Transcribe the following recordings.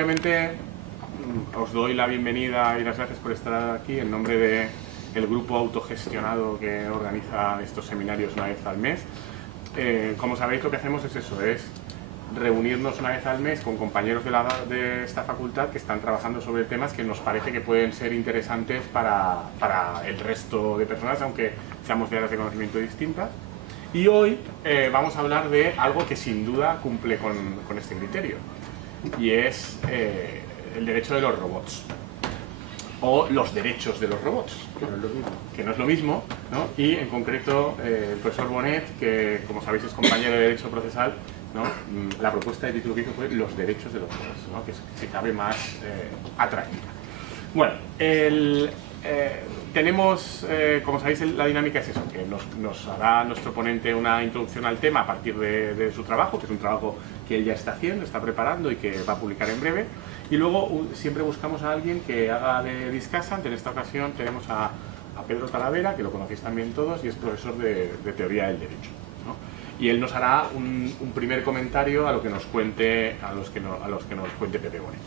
Simplemente os doy la bienvenida y las gracias por estar aquí en nombre del grupo autogestionado que organiza estos seminarios una vez al mes. Como sabéis, lo que hacemos es eso, es reunirnos una vez al mes con compañeros de esta facultad que están trabajando sobre temas que nos parece que pueden ser interesantes para el resto de personas, aunque seamos de áreas de conocimiento distintas. Y hoy vamos a hablar de algo que sin duda cumple con este criterio, y es el derecho de los robots, o los derechos de los robots, que no es lo mismo, ¿no? Y en concreto el profesor Bonet, que como sabéis es compañero de Derecho Procesal, ¿no? La propuesta de título que hizo fue los derechos de los robots, ¿no? Que se cabe más atractiva. Bueno, tenemos, como sabéis, la dinámica es eso, que nos hará nuestro ponente una introducción al tema a partir de su trabajo, que es un trabajo que él ya está haciendo, está preparando y que va a publicar en breve. Y luego siempre buscamos a alguien que haga de discussant. En esta ocasión tenemos a Pedro Talavera, que lo conocéis también todos, y es profesor de Teoría del Derecho, ¿no? Y él nos hará un primer comentario a lo que nos cuente, a los que nos cuente Pepe Bonet.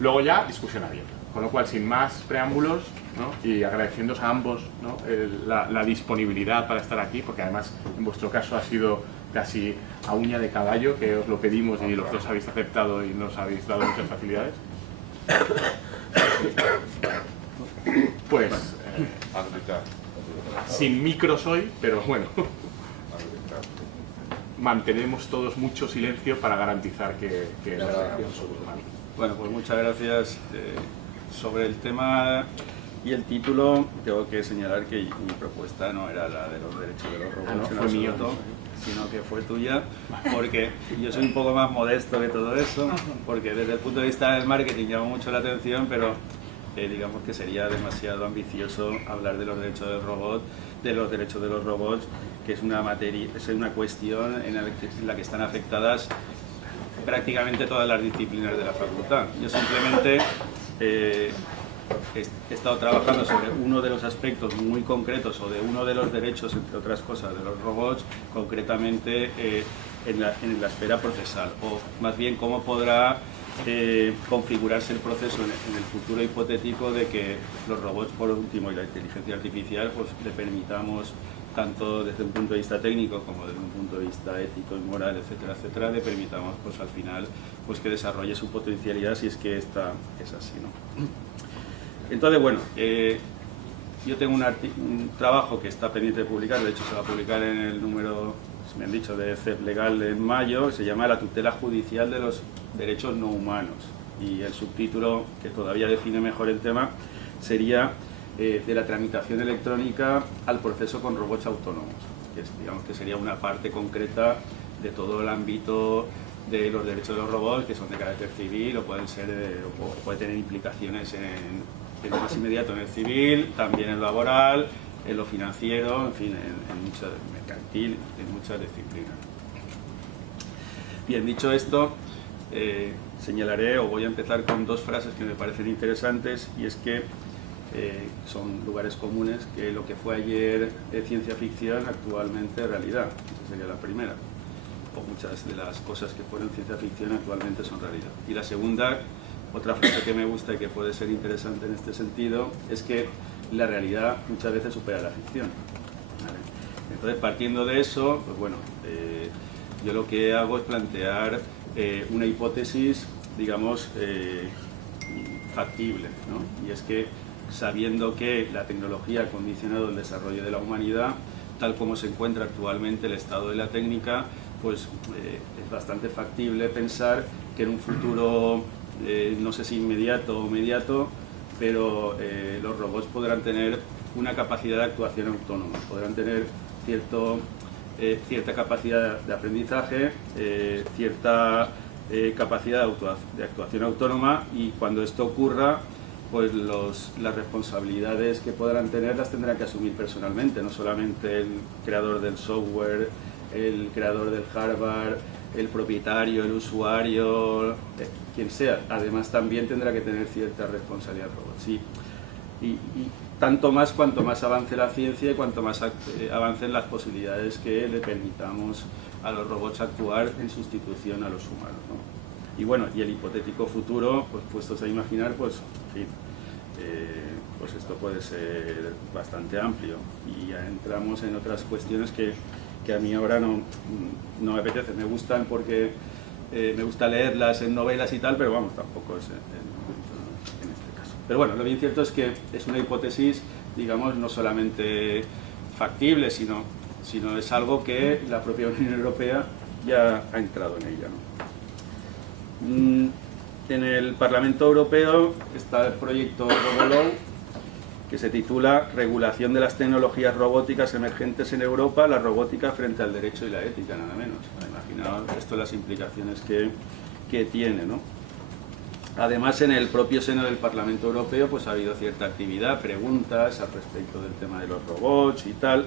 Luego ya discusión abierta. Con lo cual, sin más preámbulos, ¿no? Y agradeciéndoos a ambos, ¿no? la disponibilidad para estar aquí, porque además en vuestro caso ha sido casi a uña de caballo, que os lo pedimos y los dos habéis aceptado y nos habéis dado muchas facilidades. Pues sin micros hoy, pero bueno, mantenemos todos mucho silencio para garantizar que la reacción sobre humano. Bueno, pues muchas gracias. Sobre el tema y el título, tengo que señalar que mi propuesta no era la de los derechos de los robots, no fue mío, sino que fue tuya, porque yo soy un poco más modesto que todo eso, porque desde el punto de vista del marketing llama mucho la atención, pero digamos que sería demasiado ambicioso hablar de los derechos del robot, de los derechos de los robots, que es una materia, es una cuestión en la que están afectadas prácticamente todas las disciplinas de la facultad. Yo simplemente he estado trabajando sobre uno de los aspectos muy concretos o de uno de los derechos, entre otras cosas, de los robots, concretamente en la esfera procesal, o más bien cómo podrá configurarse el proceso en el futuro hipotético de que los robots, por último, y la inteligencia artificial, pues le permitamos, tanto desde un punto de vista técnico como desde un punto de vista ético y moral, etcétera, etcétera, le permitamos pues al final pues que desarrolle su potencialidad, si es que esta es así, ¿no? Entonces, bueno, yo tengo un trabajo que está pendiente de publicar, de hecho se va a publicar en el número, me han dicho, de CEP Legal en mayo, se llama La tutela judicial de los derechos no humanos, y el subtítulo, que todavía define mejor el tema, sería de la tramitación electrónica al proceso con robots autónomos, que digamos que sería una parte concreta de todo el ámbito de los derechos de los robots, que son de carácter civil o pueden ser o puede tener implicaciones en lo más inmediato en el civil, también en lo laboral, en lo financiero, en fin, en muchas, mercantil, en muchas disciplinas. Bien, dicho esto, señalaré o voy a empezar con dos frases que me parecen interesantes, y es que son lugares comunes, que lo que fue ayer ciencia ficción actualmente es realidad. Esa sería la primera. O muchas de las cosas que fueron ciencia ficción actualmente son realidad. Y la segunda, otra frase que me gusta y que puede ser interesante en este sentido, es que la realidad muchas veces supera la ficción, ¿vale? Entonces, partiendo de eso, pues bueno, yo lo que hago es plantear una hipótesis, digamos, factible, ¿no? Y es que, sabiendo que la tecnología ha condicionado el desarrollo de la humanidad, tal como se encuentra actualmente el estado de la técnica, pues es bastante factible pensar que en un futuro, no sé si inmediato o mediato, pero los robots podrán tener una capacidad de actuación autónoma, podrán tener cierta capacidad de aprendizaje, cierta capacidad de actuación autónoma, y cuando esto ocurra, pues las responsabilidades que podrán tener las tendrán que asumir personalmente, no solamente el creador del software, el creador del hardware, el propietario, el usuario, quien sea. Además también tendrá que tener cierta responsabilidad el robot. Sí. Y tanto más cuanto más avance la ciencia y cuanto más avancen las posibilidades que le permitamos a los robots actuar en sustitución a los humanos, ¿no? Y bueno, y el hipotético futuro, pues puestos a imaginar, pues, en fin, pues esto puede ser bastante amplio. Y ya entramos en otras cuestiones que a mí ahora no me apetece. Me gustan porque me gusta leerlas en novelas y tal, pero vamos, tampoco es el momento en este caso. Pero bueno, lo bien cierto es que es una hipótesis, digamos, no solamente factible, sino es algo que la propia Unión Europea ya ha entrado en ella, ¿no? En el Parlamento Europeo está el proyecto RoboLaw, que se titula Regulación de las tecnologías robóticas emergentes en Europa, la robótica frente al derecho y la ética, nada menos. Imaginaos esto, las implicaciones que tiene, ¿no? Además, en el propio seno del Parlamento Europeo pues ha habido cierta actividad, preguntas al respecto del tema de los robots y tal.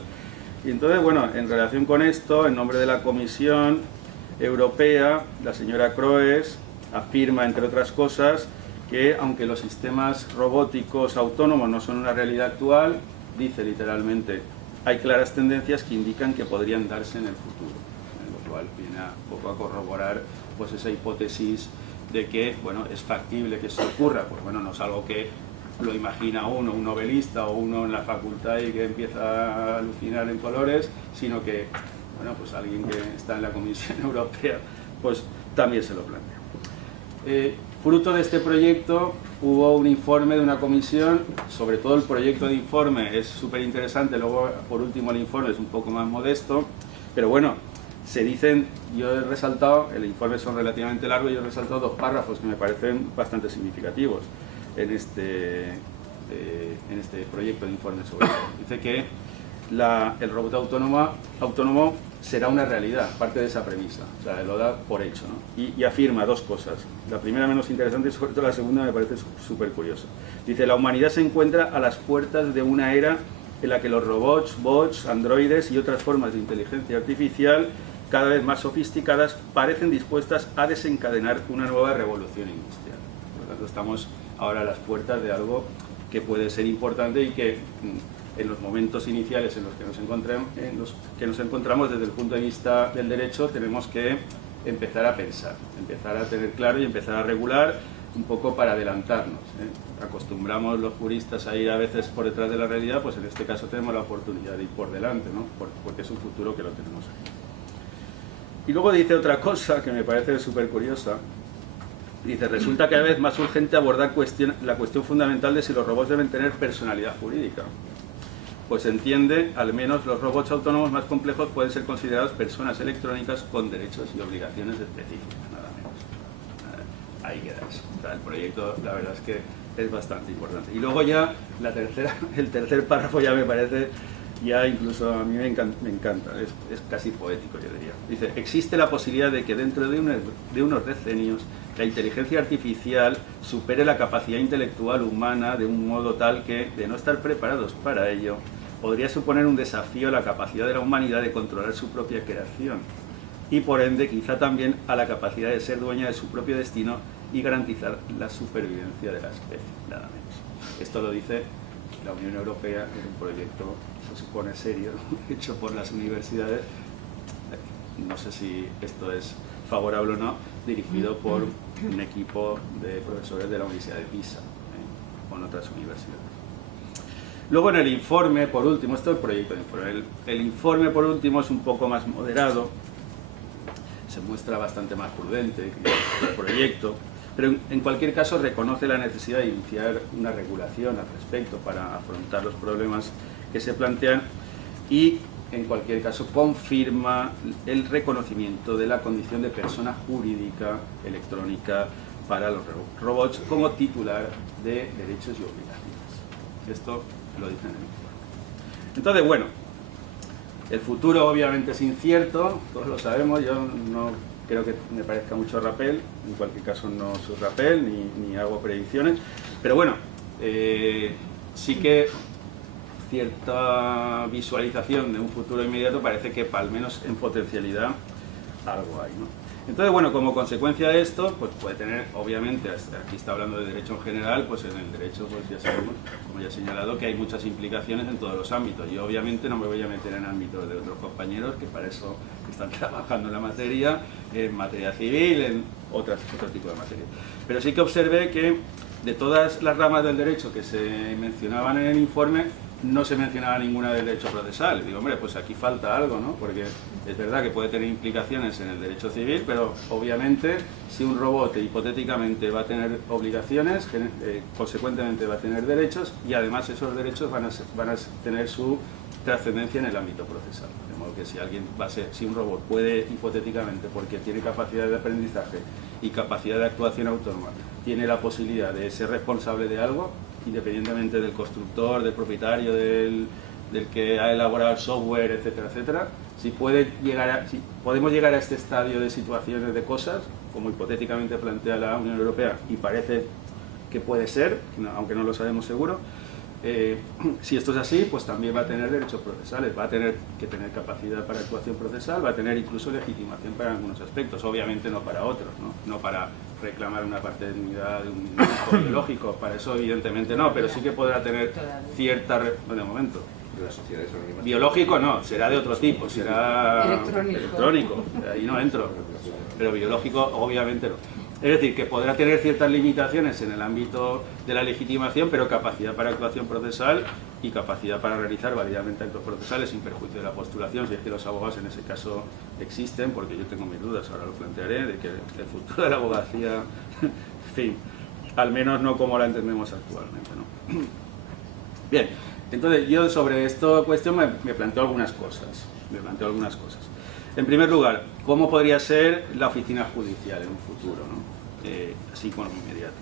Y entonces, bueno, en relación con esto, en nombre de la Comisión Europea, la señora Kroes afirma, entre otras cosas, que aunque los sistemas robóticos autónomos no son una realidad actual, dice literalmente, hay claras tendencias que indican que podrían darse en el futuro, lo cual viene un poco a corroborar pues esa hipótesis de que, bueno, es factible que eso ocurra. Pues bueno, no es algo que lo imagina uno, un novelista o uno en la facultad y que empieza a alucinar en colores, sino que, bueno, pues alguien que está en la Comisión Europea pues también se lo plantea. Fruto de este proyecto hubo un informe de una comisión, sobre todo el proyecto de informe es súper interesante, luego por último el informe es un poco más modesto, pero bueno, se dicen, yo he resaltado, el informe son relativamente largos, yo he resaltado 2 párrafos que me parecen bastante significativos en este proyecto de informe sobre esto. Dice que el robot autónomo será una realidad, parte de esa premisa, o sea, lo da por hecho, ¿no? Y afirma 2 cosas. La primera menos interesante y sobre todo la segunda me parece súper curiosa. Dice, la humanidad se encuentra a las puertas de una era en la que los robots, bots, androides y otras formas de inteligencia artificial cada vez más sofisticadas parecen dispuestas a desencadenar una nueva revolución industrial. Por lo tanto, estamos ahora a las puertas de algo que puede ser importante y que en los momentos iniciales en los que nos encontramos desde el punto de vista del derecho tenemos que empezar a pensar, empezar a tener claro y empezar a regular un poco para adelantarnos, ¿eh? Acostumbramos los juristas a ir a veces por detrás de la realidad, pues en este caso tenemos la oportunidad de ir por delante, ¿no? Porque es un futuro que lo tenemos aquí. Y luego dice otra cosa que me parece súper curiosa. Dice, resulta cada vez más urgente abordar la cuestión fundamental de si los robots deben tener personalidad jurídica. Pues entiende, al menos los robots autónomos más complejos pueden ser considerados personas electrónicas con derechos y obligaciones específicas, nada menos. Ahí queda eso. O sea, el proyecto, la verdad es que es bastante importante. Y luego ya el tercer párrafo ya me parece, ya incluso a mí me encanta, es casi poético, yo diría. Dice, existe la posibilidad de que dentro de unos decenios la inteligencia artificial supere la capacidad intelectual humana de un modo tal que, de no estar preparados para ello, podría suponer un desafío a la capacidad de la humanidad de controlar su propia creación y, por ende, quizá también a la capacidad de ser dueña de su propio destino y garantizar la supervivencia de la especie, nada menos. Esto lo dice la Unión Europea en un proyecto, se supone serio, hecho por las universidades. No sé si esto es favorable o no, dirigido por un equipo de profesores de la Universidad de Pisa, con otras universidades. Luego en el informe, por último, esto es el proyecto de informe, el informe por último es un poco más moderado, se muestra bastante más prudente que el proyecto, pero en cualquier caso reconoce la necesidad de iniciar una regulación al respecto para afrontar los problemas que se plantean y en cualquier caso confirma el reconocimiento de la condición de persona jurídica electrónica para los robots como titular de derechos y obligaciones. Esto lo dicen en el informe. Entonces, bueno, el futuro obviamente es incierto, todos lo sabemos, yo no creo que me parezca mucho Rappel, en cualquier caso no soy Rappel ni hago predicciones, pero bueno, sí que cierta visualización de un futuro inmediato parece que al menos en potencialidad algo hay, ¿no? Entonces, bueno, como consecuencia de esto, pues puede tener, obviamente, aquí está hablando de derecho en general, pues en el derecho, pues ya sabemos, como ya he señalado, que hay muchas implicaciones en todos los ámbitos. Yo obviamente no me voy a meter en ámbitos de otros compañeros, que para eso están trabajando en la materia, en materia civil, en otro tipo de materia. Pero sí que observé que de todas las ramas del derecho que se mencionaban en el informe, no se mencionaba ninguna del derecho procesal. Digo, hombre, pues aquí falta algo, ¿no? Porque es verdad que puede tener implicaciones en el derecho civil, pero obviamente si un robot hipotéticamente va a tener obligaciones, consecuentemente va a tener derechos, y además esos derechos van a tener su trascendencia en el ámbito procesal. De modo que si un robot puede hipotéticamente, porque tiene capacidad de aprendizaje y capacidad de actuación autónoma, tiene la posibilidad de ser responsable de algo, independientemente del constructor, del propietario, del que ha elaborado el software, etcétera, etcétera, si podemos llegar a este estadio de situaciones, de cosas, como hipotéticamente plantea la Unión Europea, y parece que puede ser, aunque no lo sabemos seguro, si esto es así, pues también va a tener derechos procesales, va a tener que tener capacidad para actuación procesal, va a tener incluso legitimación para algunos aspectos, obviamente no para otros, no para reclamar una paternidad de un hijo biológico, para eso evidentemente no, pero sí que podrá tener cierta... de momento. Biológico no, será de otro tipo, será electrónico, ahí no entro, pero biológico obviamente no. Es decir, que podrá tener ciertas limitaciones en el ámbito de la legitimación, pero capacidad para actuación procesal y capacidad para realizar válidamente actos procesales sin perjuicio de la postulación, si es que los abogados en ese caso existen, porque yo tengo mis dudas, ahora lo plantearé, de que el futuro de la abogacía, en fin, al menos no como la entendemos actualmente, ¿no? Bien, entonces yo sobre esta cuestión me planteo algunas cosas, En primer lugar, ¿cómo podría ser la oficina judicial en un futuro, ¿no? Así como inmediato?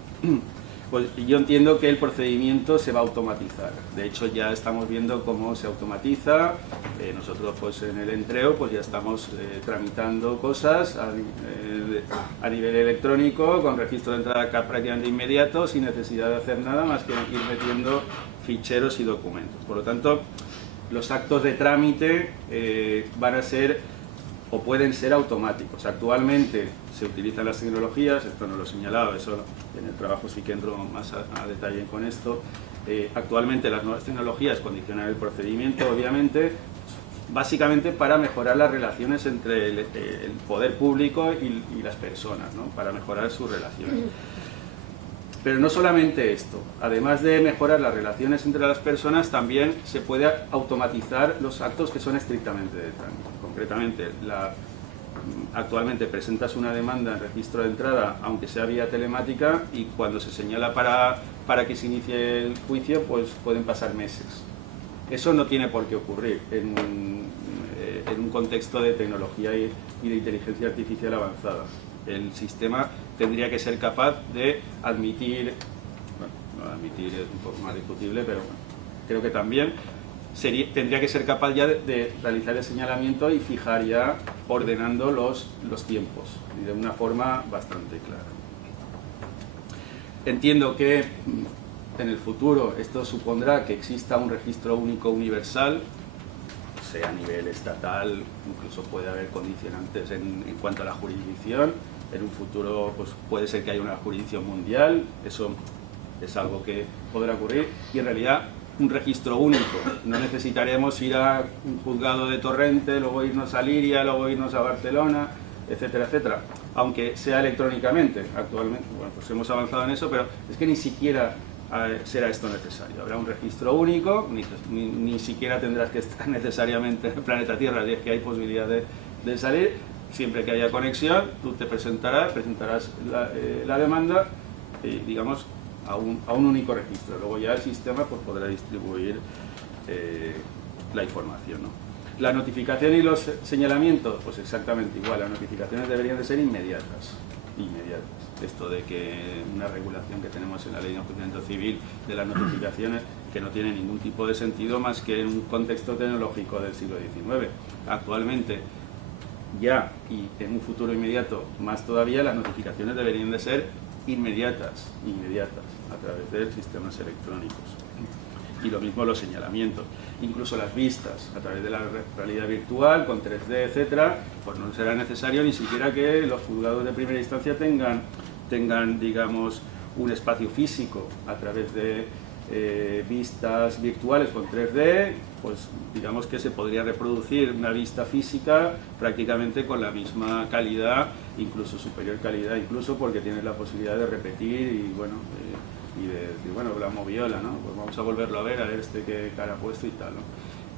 Pues yo entiendo que el procedimiento se va a automatizar. De hecho, ya estamos viendo cómo se automatiza. Nosotros, pues en el Entreo, pues ya estamos tramitando cosas a nivel electrónico, con registro de entrada prácticamente inmediato, sin necesidad de hacer nada más que ir metiendo ficheros y documentos. Por lo tanto, los actos de trámite van a ser o pueden ser automáticos. Actualmente se utilizan las tecnologías, esto no lo he señalado, eso en el trabajo sí que entro más a detalle con esto. Actualmente las nuevas tecnologías condicionan el procedimiento, obviamente, básicamente para mejorar las relaciones entre el poder público y las personas, ¿no? Para mejorar sus relaciones. Pero no solamente esto, además de mejorar las relaciones entre las personas, también se puede automatizar los actos que son estrictamente de trámite. Concretamente, actualmente presentas una demanda en registro de entrada, aunque sea vía telemática, y cuando se señala para que se inicie el juicio, pues pueden pasar meses. Eso no tiene por qué ocurrir en un contexto de tecnología y de inteligencia artificial avanzada. El sistema tendría que ser capaz de admitir, bueno, no admitir es un poco más discutible, pero bueno, creo que también tendría que ser capaz ya de realizar el señalamiento y fijar ya ordenando los tiempos y de una forma bastante clara. Entiendo que en el futuro esto supondrá que exista un registro único universal, sea a nivel estatal, incluso puede haber condicionantes en cuanto a la jurisdicción. En un futuro pues, puede ser que haya una jurisdicción mundial, eso es algo que podrá ocurrir, y en realidad un registro único. No necesitaremos ir a un juzgado de Torrente, luego irnos a Liria, luego irnos a Barcelona, etcétera, etcétera. Aunque sea electrónicamente, actualmente, bueno, pues hemos avanzado en eso, pero es que ni siquiera será esto necesario. Habrá un registro único, ni siquiera tendrás que estar necesariamente en el planeta Tierra, si es que hay posibilidad de salir. Siempre que haya conexión, tú te presentarás la demanda, digamos, a un único registro. Luego ya el sistema pues, podrá distribuir la información, ¿no? La notificación y los señalamientos, pues exactamente igual. Las notificaciones deberían de ser inmediatas. Esto de que una regulación que tenemos en la Ley de Enjuiciamiento Civil de las notificaciones, que no tiene ningún tipo de sentido más que en un contexto tecnológico del siglo XIX. Actualmente, ya y en un futuro inmediato más todavía, las notificaciones deberían de ser inmediatas, a través de sistemas electrónicos. Y lo mismo los señalamientos, incluso las vistas, a través de la realidad virtual, con 3D, etcétera, pues no será necesario ni siquiera que los juzgados de primera instancia tengan digamos, un espacio físico a través de vistas virtuales con 3D, pues digamos que se podría reproducir una vista física prácticamente con la misma calidad incluso superior calidad, incluso porque tienes la posibilidad de repetir y bueno, y de decir, bueno, la moviola, ¿no? Pues vamos a volverlo a ver este qué cara ha puesto y tal, ¿no?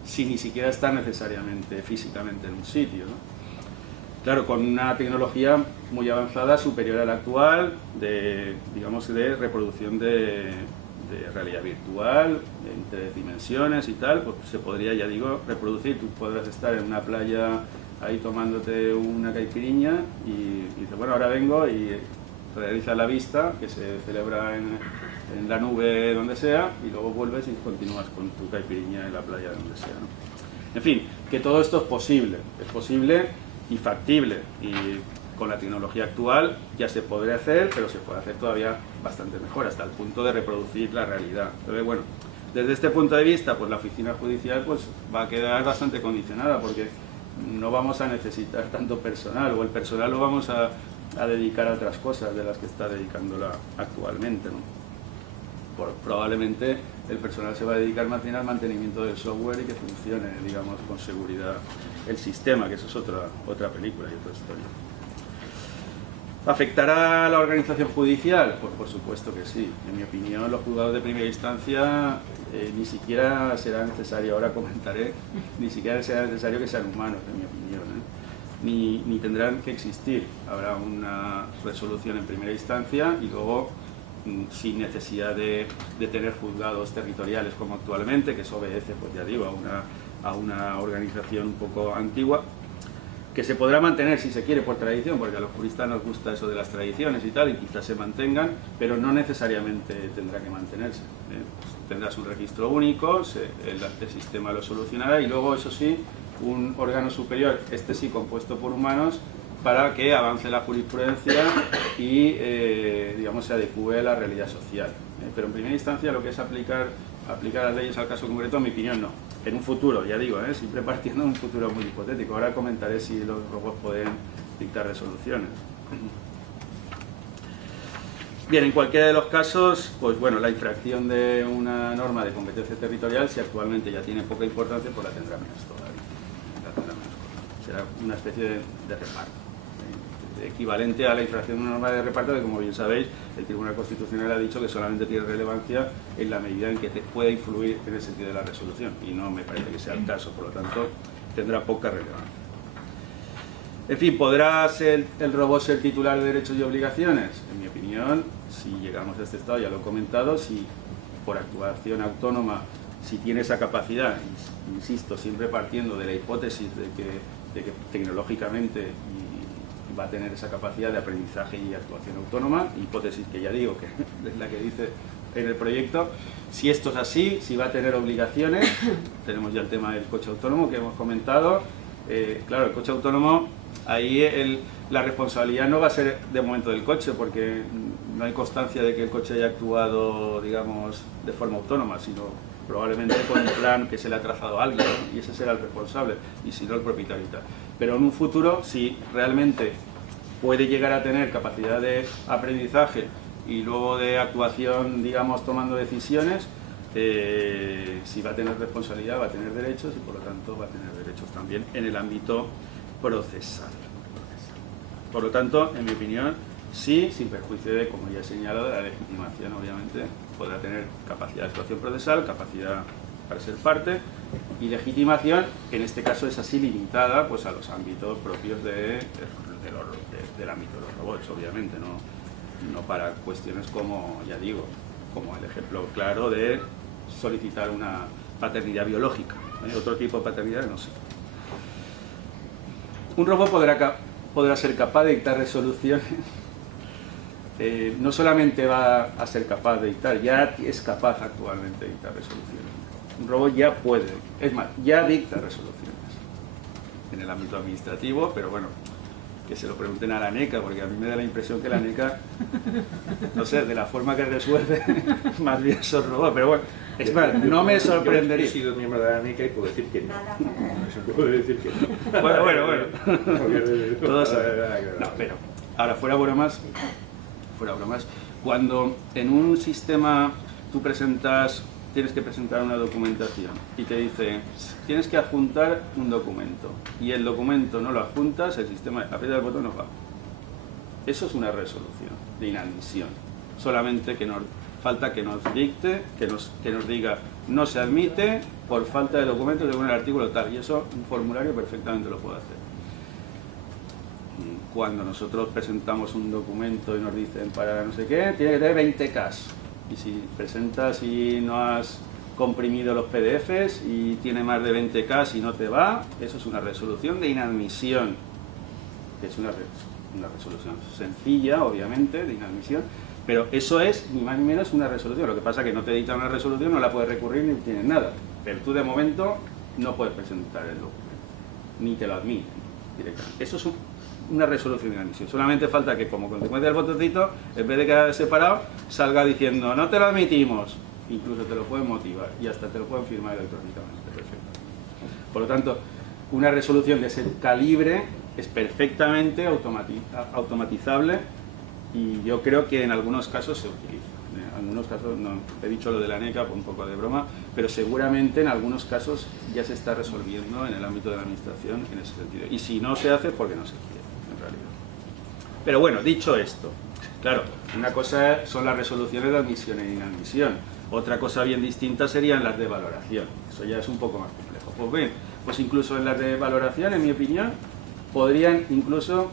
Sin ni siquiera estar necesariamente físicamente en un sitio, ¿no? Claro, con una tecnología muy avanzada, superior a la actual, digamos, de reproducción de realidad virtual, en 3 dimensiones y tal, pues se podría, ya digo, reproducir. Tú podrás estar en una playa ahí tomándote una caipirinha y dices, bueno, ahora vengo y realizas la vista, que se celebra en la nube donde sea, y luego vuelves y continúas con tu caipirinha en la playa donde sea, ¿no? En fin, que todo esto es posible y factible, y con la tecnología actual ya se podría hacer, pero se puede hacer todavía bastante mejor, hasta el punto de reproducir la realidad. Entonces, bueno, desde este punto de vista, pues la oficina judicial pues va a quedar bastante condicionada, porque no vamos a necesitar tanto personal, o el personal lo vamos a dedicar a otras cosas de las que está dedicándola actualmente, ¿no? Probablemente el personal se va a dedicar más bien al mantenimiento del software y que funcione, digamos, con seguridad el sistema, que eso es otra película y otra historia. ¿Afectará a la organización judicial? Pues por supuesto que sí. En mi opinión, los juzgados de primera instancia ni siquiera será necesario, ahora comentaré, ni siquiera será necesario que sean humanos, en mi opinión, ¿eh? Ni tendrán que existir. Habrá una resolución en primera instancia y luego, sin necesidad de tener juzgados territoriales como actualmente, que eso obedece, pues ya digo, a una organización un poco antigua, que se podrá mantener si se quiere por tradición, porque a los juristas nos gusta eso de las tradiciones y tal, y quizás se mantengan, pero no necesariamente tendrá que mantenerse. Pues tendrás un registro único, el sistema lo solucionará, y luego, eso sí, un órgano superior, este sí compuesto por humanos, para que avance la jurisprudencia y digamos, se adecue a la realidad social. Pero en primera instancia lo que es aplicar las leyes al caso concreto, en mi opinión, no. En un futuro, ya digo, siempre partiendo de un futuro muy hipotético. Ahora comentaré si los robots pueden dictar resoluciones. Bien, en cualquiera de los casos, pues bueno, la infracción de una norma de competencia territorial, si actualmente ya tiene poca importancia, pues la tendrá menos todavía. Será una especie de reparto, equivalente a la infracción de una norma de reparto, que, como bien sabéis, el Tribunal Constitucional ha dicho que solamente tiene relevancia en la medida en que pueda influir en el sentido de la resolución, y no me parece que sea el caso, por lo tanto tendrá poca relevancia. En fin, ¿podrá el robot ser titular de derechos y obligaciones? En mi opinión, si llegamos a este estado, ya lo he comentado, si por actuación autónoma, si tiene esa capacidad, insisto, siempre partiendo de la hipótesis de que tecnológicamente va a tener esa capacidad de aprendizaje y actuación autónoma, hipótesis que ya digo que es la que dice en el proyecto. Si esto es así, si va a tener obligaciones, tenemos ya el tema del coche autónomo que hemos comentado. Claro, el coche autónomo, ahí la responsabilidad no va a ser de momento del coche, porque no hay constancia de que el coche haya actuado, digamos, de forma autónoma, sino probablemente con un plan que se le ha trazado a alguien, y ese será el responsable, y si no el propietario y tal. Pero en un futuro, si realmente puede llegar a tener capacidad de aprendizaje y luego de actuación, digamos, tomando decisiones, si va a tener responsabilidad, va a tener derechos, y por lo tanto va a tener derechos también en el ámbito procesal. Por lo tanto, en mi opinión, sí, sin perjuicio de, como ya he señalado, de la legitimación, obviamente, podrá tener capacidad de actuación procesal, capacidad para ser parte, y legitimación, que en este caso es así limitada, pues, a los ámbitos propios del ámbito de los robots, obviamente, no para cuestiones como, ya digo, como el ejemplo claro de solicitar una paternidad biológica, otro tipo de paternidad, no sé. Un robot podrá ser capaz de dictar resoluciones. No solamente va a ser capaz de dictar, ya es capaz actualmente de dictar resoluciones. Un robot ya puede, es más, ya dicta resoluciones en el ámbito administrativo, pero bueno, que se lo pregunten a la NECA, porque a mí me da la impresión que la NECA, no sé, de la forma que resuelve, más bien son robots, pero bueno, es más, no me sorprendería. Yo he sido miembro de la NECA y puedo decir que no. Puedo decir que no. Bueno. Todos no, pero ahora, fuera bromas, cuando en un sistema tú tienes que presentar una documentación y te dice, tienes que adjuntar un documento, y el documento no lo adjuntas, el sistema aprieta el botón, no va. Eso es una resolución de inadmisión. Solamente que falta que nos dicte, que nos diga no se admite por falta de documentos según el artículo tal. Y eso un formulario perfectamente lo puede hacer. Cuando nosotros presentamos un documento y nos dicen para no sé qué, tiene que tener 20K. Y si presentas y no has comprimido los PDFs y tiene más de 20K y no te va, eso es una resolución de inadmisión. Que es una resolución sencilla, obviamente, de inadmisión, pero eso es ni más ni menos una resolución. Lo que pasa es que no te dicta una resolución, no la puedes recurrir ni tienes nada. Pero tú de momento no puedes presentar el documento, ni te lo admiten directamente. Eso es una resolución de inadmisión. Solamente falta que como consecuencia del botoncito, en vez de quedar separado, salga diciendo no te lo admitimos. Incluso te lo pueden motivar y hasta te lo pueden firmar electrónicamente. Perfecto. Por lo tanto, una resolución de ese calibre es perfectamente automatizable y yo creo que en algunos casos se utiliza. En algunos casos, no he dicho lo de la NECA por un poco de broma, pero seguramente en algunos casos ya se está resolviendo en el ámbito de la administración en ese sentido. Y si no se hace, porque no se quiere, en realidad. Pero bueno, dicho esto, claro, una cosa son las resoluciones de admisión e inadmisión. Otra cosa bien distinta serían las de valoración. Eso ya es un poco más complejo. Pues bien, pues incluso en las de valoración, en mi opinión, podrían incluso,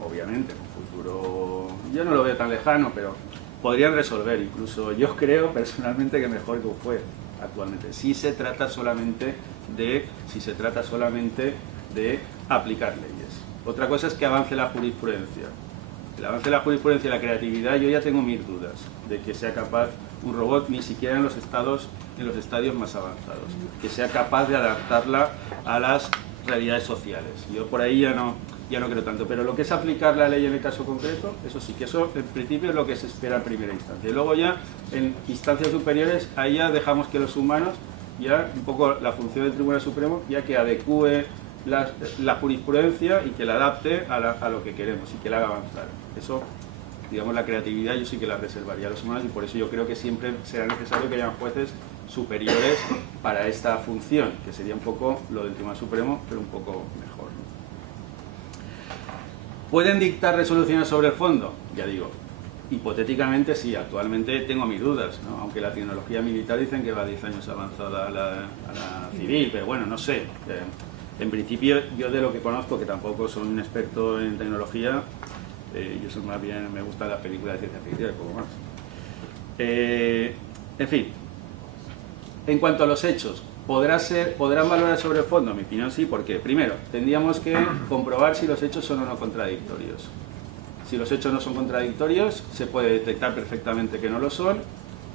obviamente, en un futuro, yo no lo veo tan lejano, pero podrían resolver. Incluso yo creo personalmente que mejor que un juez actualmente. Si se trata solamente de aplicar leyes. Otra cosa es que avance la jurisprudencia. El avance de la jurisprudencia y la creatividad, yo ya tengo mis dudas de que sea capaz un robot, ni siquiera en los estadios más avanzados, que sea capaz de adaptarla a las realidades sociales. Yo por ahí ya no creo tanto, pero lo que es aplicar la ley en el caso concreto, eso sí, que eso en principio es lo que se espera en primera instancia. Y luego ya en instancias superiores, ahí ya dejamos que los humanos, ya un poco la función del Tribunal Supremo, ya que adecúe la jurisprudencia y que la adapte a lo que queremos y que la haga avanzar. Eso, digamos, la creatividad yo sí que la reservaría a los humanos y por eso yo creo que siempre será necesario que haya jueces superiores para esta función, que sería un poco lo del Tribunal Supremo, pero un poco mejor, ¿no? ¿Pueden dictar resoluciones sobre el fondo? Ya digo, hipotéticamente sí, actualmente tengo mis dudas, ¿no? Aunque la tecnología militar dicen que va 10 años avanzada a la civil, pero bueno, no sé. En principio, yo de lo que conozco, que tampoco soy un experto en tecnología, yo soy más bien, me gustan las películas de ciencia ficción, poco más. En fin, en cuanto a los hechos, ¿podrán valorar sobre el fondo? En mi opinión sí, porque primero, tendríamos que comprobar si los hechos son o no contradictorios. Si los hechos no son contradictorios, se puede detectar perfectamente que no lo son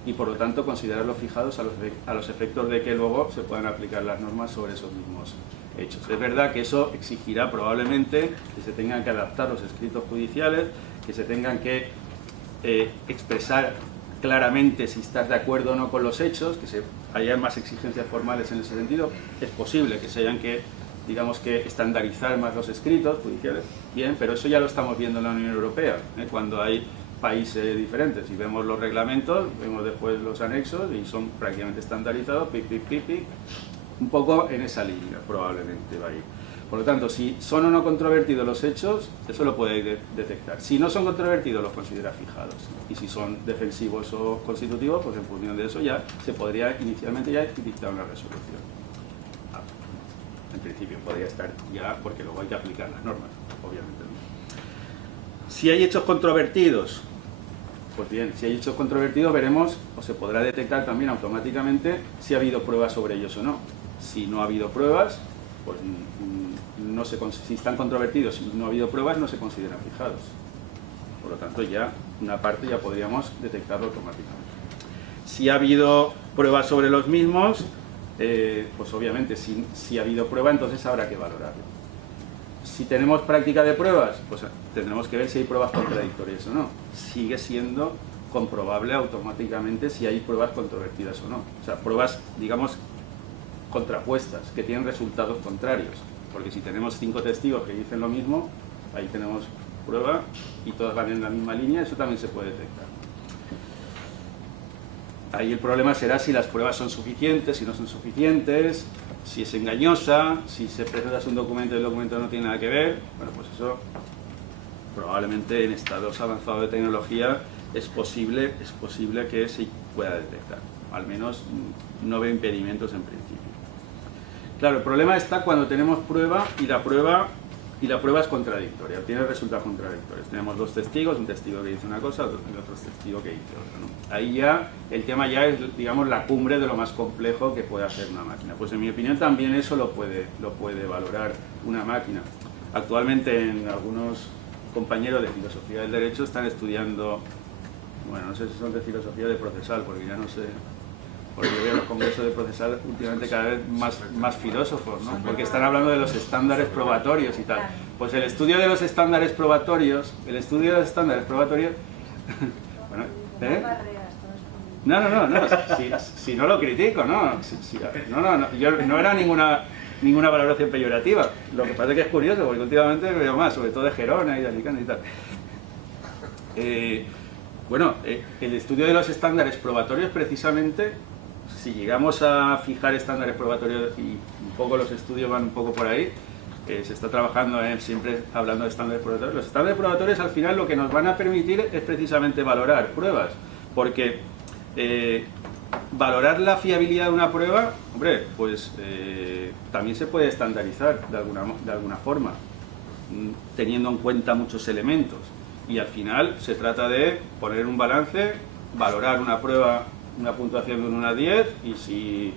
y por lo tanto considerarlos fijados a los efectos de que luego se puedan aplicar las normas sobre esos mismos hechos. Es verdad que eso exigirá probablemente que se tengan que adaptar los escritos judiciales, que se tengan que expresar claramente si estás de acuerdo o no con los hechos, que haya más exigencias formales en ese sentido. Es posible que se hayan que, digamos, que estandarizar más los escritos judiciales, bien, pero eso ya lo estamos viendo en la Unión Europea, cuando hay países diferentes y vemos los reglamentos, vemos después los anexos y son prácticamente estandarizados, un poco en esa línea probablemente va a ir. Por lo tanto, si son o no controvertidos los hechos, eso lo puede detectar. Si no son controvertidos, los considera fijados. Y si son defensivos o constitutivos, pues en función de eso ya se podría inicialmente ya dictar una resolución. En principio podría estar ya, porque luego hay que aplicar las normas, obviamente, ¿no? Si hay hechos controvertidos, pues bien, si hay hechos controvertidos veremos, o se podrá detectar también automáticamente si ha habido pruebas sobre ellos o no. Si no ha habido pruebas, pues si están controvertidos y no ha habido pruebas, no se consideran fijados. Por lo tanto, ya una parte ya podríamos detectarlo automáticamente. Si ha habido pruebas sobre los mismos, pues obviamente si ha habido prueba, entonces habrá que valorarlo. Si tenemos práctica de pruebas, pues tendremos que ver si hay pruebas contradictorias o no. Sigue siendo comprobable automáticamente si hay pruebas controvertidas o no. O sea, pruebas, digamos, contrapuestas, que tienen resultados contrarios. Porque si tenemos 5 testigos que dicen lo mismo, ahí tenemos prueba y todas van en la misma línea, eso también se puede detectar. Ahí el problema será si las pruebas son suficientes, si no son suficientes, si es engañosa, si se presenta un documento y el documento no tiene nada que ver. Bueno, pues eso probablemente en estados avanzados de tecnología es posible que se pueda detectar. Al menos no veo impedimentos en principio. Claro, el problema está cuando tenemos prueba y la prueba es contradictoria, tiene resultados contradictorios. Tenemos dos testigos, un testigo que dice una cosa y otro testigo que dice otra, ¿no? Ahí ya el tema ya es, digamos, la cumbre de lo más complejo que puede hacer una máquina. Pues en mi opinión también eso lo puede valorar una máquina. Actualmente en algunos compañeros de filosofía del derecho están estudiando, bueno, no sé si son de filosofía de procesal, porque ya no sé, porque yo veo los congresos de procesal últimamente cada vez más filósofos, ¿no? Porque están hablando de los estándares probatorios y tal. Pues el estudio de los estándares probatorios, bueno, ¿eh? No, si no lo critico, no, yo no era ninguna valoración peyorativa. Lo que pasa es que es curioso, porque últimamente veo más, sobre todo de Gerona y de Alicante y tal. Bueno, el estudio de los estándares probatorios, precisamente, si llegamos a fijar estándares probatorios, y un poco los estudios van un poco por ahí, se está trabajando siempre hablando de estándares probatorios. Los estándares probatorios al final lo que nos van a permitir es precisamente valorar pruebas, porque valorar la fiabilidad de una prueba, hombre, pues también se puede estandarizar de alguna forma, teniendo en cuenta muchos elementos. Y al final se trata de poner un balance, valorar una prueba, una puntuación de 1 a 10, y si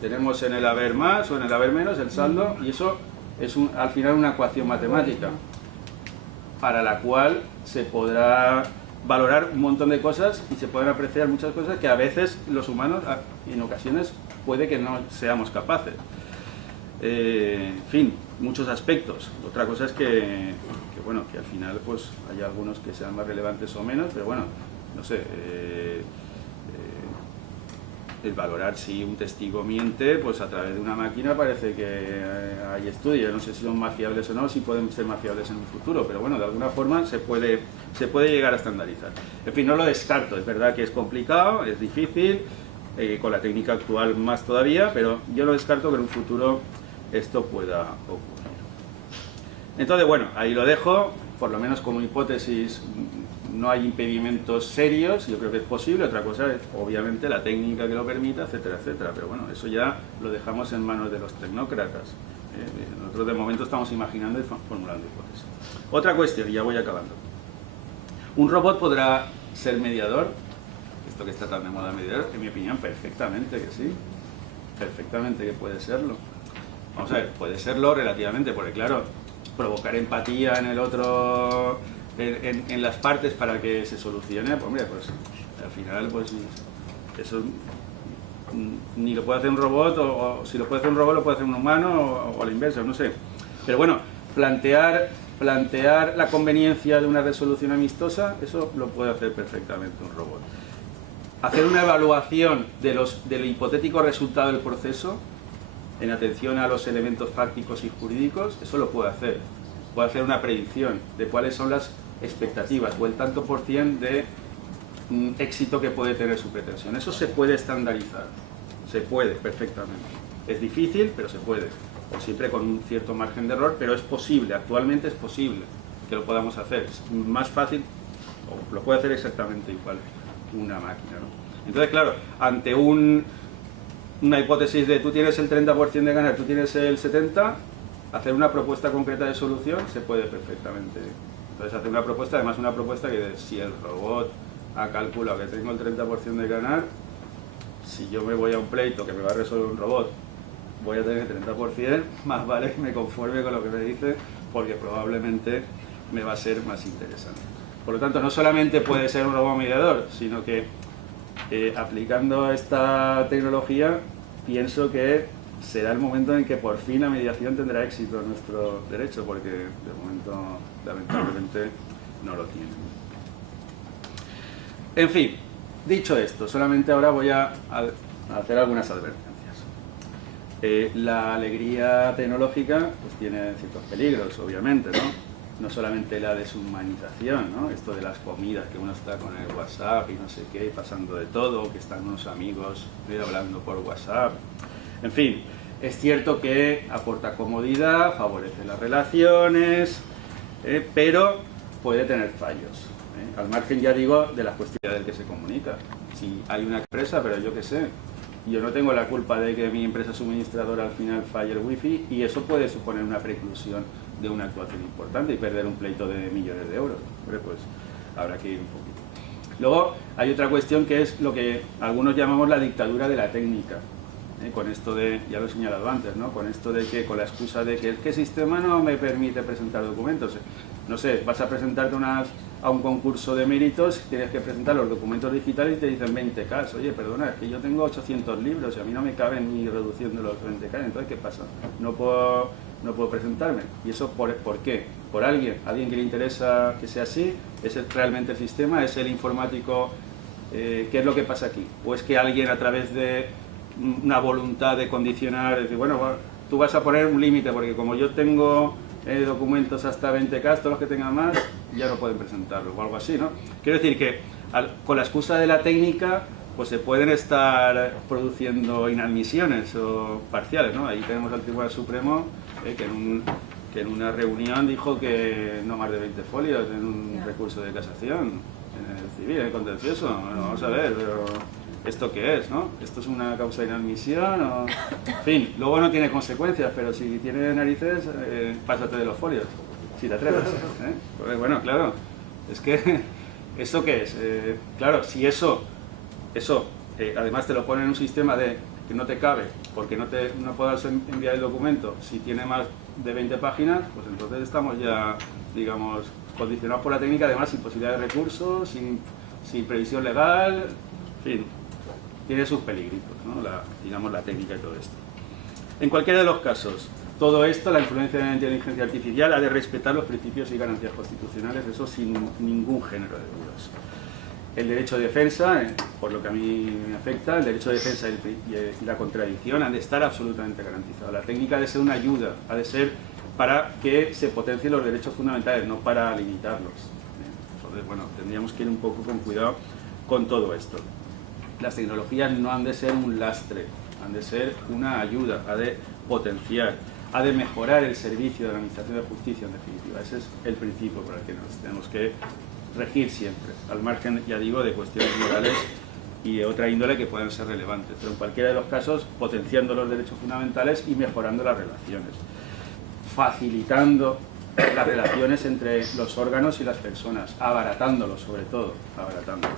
tenemos en el haber más o en el haber menos, el saldo, y eso es al final una ecuación matemática para la cual se podrá valorar un montón de cosas y se pueden apreciar muchas cosas que a veces los humanos, en ocasiones, puede que no seamos capaces. En fin, muchos aspectos. Otra cosa es que al final pues hay algunos que sean más relevantes o menos, pero bueno, no sé, el valorar si un testigo miente, pues a través de una máquina parece que hay estudios, no sé si son más fiables o no, si pueden ser más fiables en un futuro, pero bueno, de alguna forma se puede llegar a estandarizar. En fin, no lo descarto, es verdad que es complicado, es difícil, con la técnica actual más todavía, pero yo lo descarto que en un futuro esto pueda ocurrir. Entonces, bueno, ahí lo dejo, por lo menos como hipótesis no hay impedimentos serios, yo creo que es posible, otra cosa es obviamente la técnica que lo permita, etcétera, etcétera, pero bueno, eso ya lo dejamos en manos de los tecnócratas. Nosotros de momento estamos imaginando y formulando hipótesis. Otra cuestión, y ya voy acabando. ¿Un robot podrá ser mediador? Esto que está tan de moda, mediador, en mi opinión, perfectamente que sí, perfectamente que puede serlo. Vamos a ver, puede serlo relativamente, porque claro, provocar empatía en el otro, en las partes para que se solucione, pues hombre, pues al final pues eso ni lo puede hacer un robot, o si lo puede hacer un robot lo puede hacer un humano, o a la inversa, no sé. Pero bueno, plantear la conveniencia de una resolución amistosa, eso lo puede hacer perfectamente un robot. Hacer una evaluación del hipotético resultado del proceso en atención a los elementos fácticos y jurídicos, eso lo puede hacer. Puede hacer una predicción de cuáles son las expectativas o el tanto por cien de éxito que puede tener su pretensión. Eso se puede estandarizar, se puede perfectamente. Es difícil, pero se puede. O siempre con un cierto margen de error, pero es posible, actualmente es posible que lo podamos hacer. Es más fácil, o lo puede hacer exactamente igual que una máquina, ¿no? Entonces, claro, ante una hipótesis de tú tienes el 30% de ganar, tú tienes el 70%, hacer una propuesta concreta de solución se puede perfectamente. Entonces hacer una propuesta, además una propuesta que si el robot ha calculado que tengo el 30% de ganar, si yo me voy a un pleito que me va a resolver un robot, voy a tener el 30%, más vale que me conforme con lo que me dice, porque probablemente me va a ser más interesante. Por lo tanto, no solamente puede ser un robot mediador, sino que aplicando esta tecnología, pienso que será el momento en que por fin la mediación tendrá éxito en nuestro derecho, porque de momento, lamentablemente, no lo tiene. En fin, dicho esto, solamente ahora voy a hacer algunas advertencias. La alegría tecnológica pues tiene ciertos peligros, obviamente, ¿no? No solamente la deshumanización, ¿no? Esto de las comidas, que uno está con el WhatsApp y no sé qué, pasando de todo, que están unos amigos hablando por WhatsApp. En fin, es cierto que aporta comodidad, favorece las relaciones, pero puede tener fallos, ¿eh? Al margen, ya digo, de las cuestiones del que se comunica. Si hay una empresa, pero yo qué sé, yo no tengo la culpa de que mi empresa suministradora al final falle el wifi, y eso puede suponer una preclusión de una actuación importante y perder un pleito de millones de euros. Hombre, pues habrá que ir un poquito. Luego hay otra cuestión que es lo que algunos llamamos la dictadura de la técnica. Con esto de, ya lo he señalado antes, ¿no? Con esto de que, con la excusa de que el sistema no me permite presentar documentos. No sé, vas a presentarte a un concurso de méritos, tienes que presentar los documentos digitales y te dicen 20K. Oye, perdona, es que yo tengo 800 libros y a mí no me caben ni reduciendo los 20K, entonces ¿qué pasa? No puedo presentarme. ¿Y eso por qué? Por alguien que le interesa que sea así, ¿es realmente el sistema? ¿Es el informático? ¿Qué es lo que pasa aquí? ¿O es que alguien, a través de una voluntad de condicionar, decir, bueno, tú vas a poner un límite, porque como yo tengo documentos hasta 20K, todos los que tengan más ya no pueden presentarlo, o algo así, ¿no? Quiero decir que con la excusa de la técnica, pues se pueden estar produciendo inadmisiones o parciales, ¿no? Ahí tenemos al Tribunal Supremo que en una reunión dijo que no más de 20 folios en un recurso de casación, en el civil, en el contencioso. Bueno, vamos a ver, pero ¿esto qué es, no? ¿Esto es una causa de inadmisión? O... En fin, luego no tiene consecuencias, pero si tiene narices, pásate de los folios, si te atreves, ¿eh? Pues bueno, claro, es que, ¿esto qué es? Claro, si eso además te lo pone en un sistema de que no te cabe, porque no puedas enviar el documento, si tiene más de 20 páginas, pues entonces estamos ya, digamos, condicionados por la técnica, además sin posibilidad de recursos, sin previsión legal, en fin, tiene sus peligritos, ¿no? Digamos, la técnica y todo esto. En cualquiera de los casos, todo esto, la influencia de la inteligencia artificial, ha de respetar los principios y garantías constitucionales, eso sin ningún género de dudas. El derecho de defensa, por lo que a mí me afecta, el derecho de defensa y la contradicción han de estar absolutamente garantizados. La técnica ha de ser una ayuda, ha de ser para que se potencien los derechos fundamentales, no para limitarlos. Entonces, bueno, tendríamos que ir un poco con cuidado con todo esto. Las tecnologías no han de ser un lastre, han de ser una ayuda, ha de potenciar, ha de mejorar el servicio de la Administración de Justicia, en definitiva. Ese es el principio por el que nos tenemos que regir siempre, al margen, ya digo, de cuestiones morales y de otra índole que puedan ser relevantes, pero en cualquiera de los casos potenciando los derechos fundamentales y mejorando las relaciones, facilitando las relaciones entre los órganos y las personas, abaratándolos sobre todo, abaratándolos.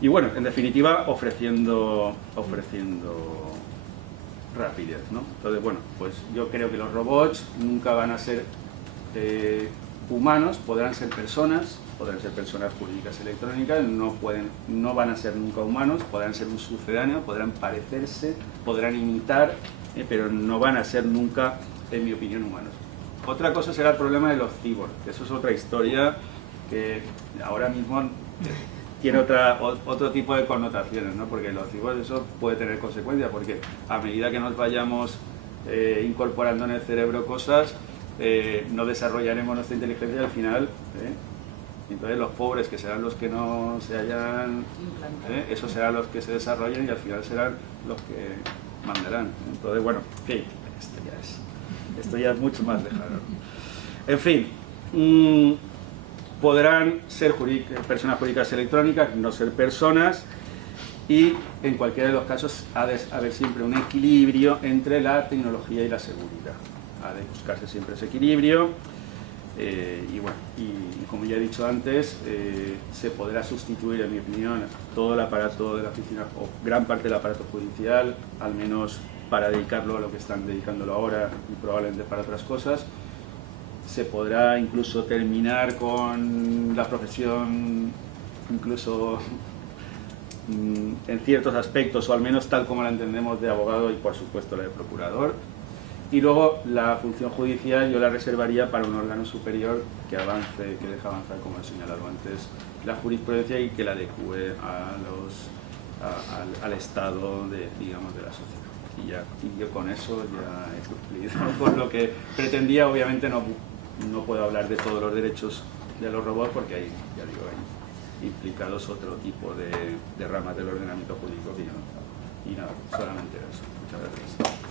Y bueno, en definitiva, ofreciendo rapidez, ¿no? Entonces, bueno, pues yo creo que los robots nunca van a ser humanos, podrán ser personas jurídicas electrónicas, no van a ser nunca humanos, podrán ser un sucedáneo, podrán parecerse, podrán imitar, pero no van a ser nunca, en mi opinión, humanos. Otra cosa será el problema de los cyborgs, eso es otra historia que ahora mismo tiene otro tipo de connotaciones, ¿no? Porque los cyborgs, eso puede tener consecuencias, porque a medida que nos vayamos incorporando en el cerebro cosas, no desarrollaremos nuestra inteligencia y al final, entonces los pobres, que serán los que no se hayan, esos serán los que se desarrollen y al final serán los que mandarán. Entonces, bueno, sí, esto ya es mucho más lejano. En fin, podrán ser personas jurídicas electrónicas, no ser personas, y en cualquiera de los casos ha de haber siempre un equilibrio entre la tecnología y la seguridad. Ha de buscarse siempre ese equilibrio y bueno, y como ya he dicho antes, se podrá sustituir, en mi opinión, todo el aparato de la oficina o gran parte del aparato judicial, al menos para dedicarlo a lo que están dedicándolo ahora y probablemente para otras cosas. Se podrá incluso terminar con la profesión, incluso en ciertos aspectos, o al menos tal como la entendemos, de abogado y por supuesto la de procurador. Y luego la función judicial yo la reservaría para un órgano superior que avance, que deje avanzar, como he señalado antes, la jurisprudencia y que la adecue al estado de la sociedad. Y yo con eso ya he cumplido con lo que pretendía. Obviamente no puedo hablar de todos los derechos de los robots porque hay, ya digo, hay implicados otro tipo de ramas del ordenamiento jurídico que yo no. Y nada, solamente eso. Muchas gracias.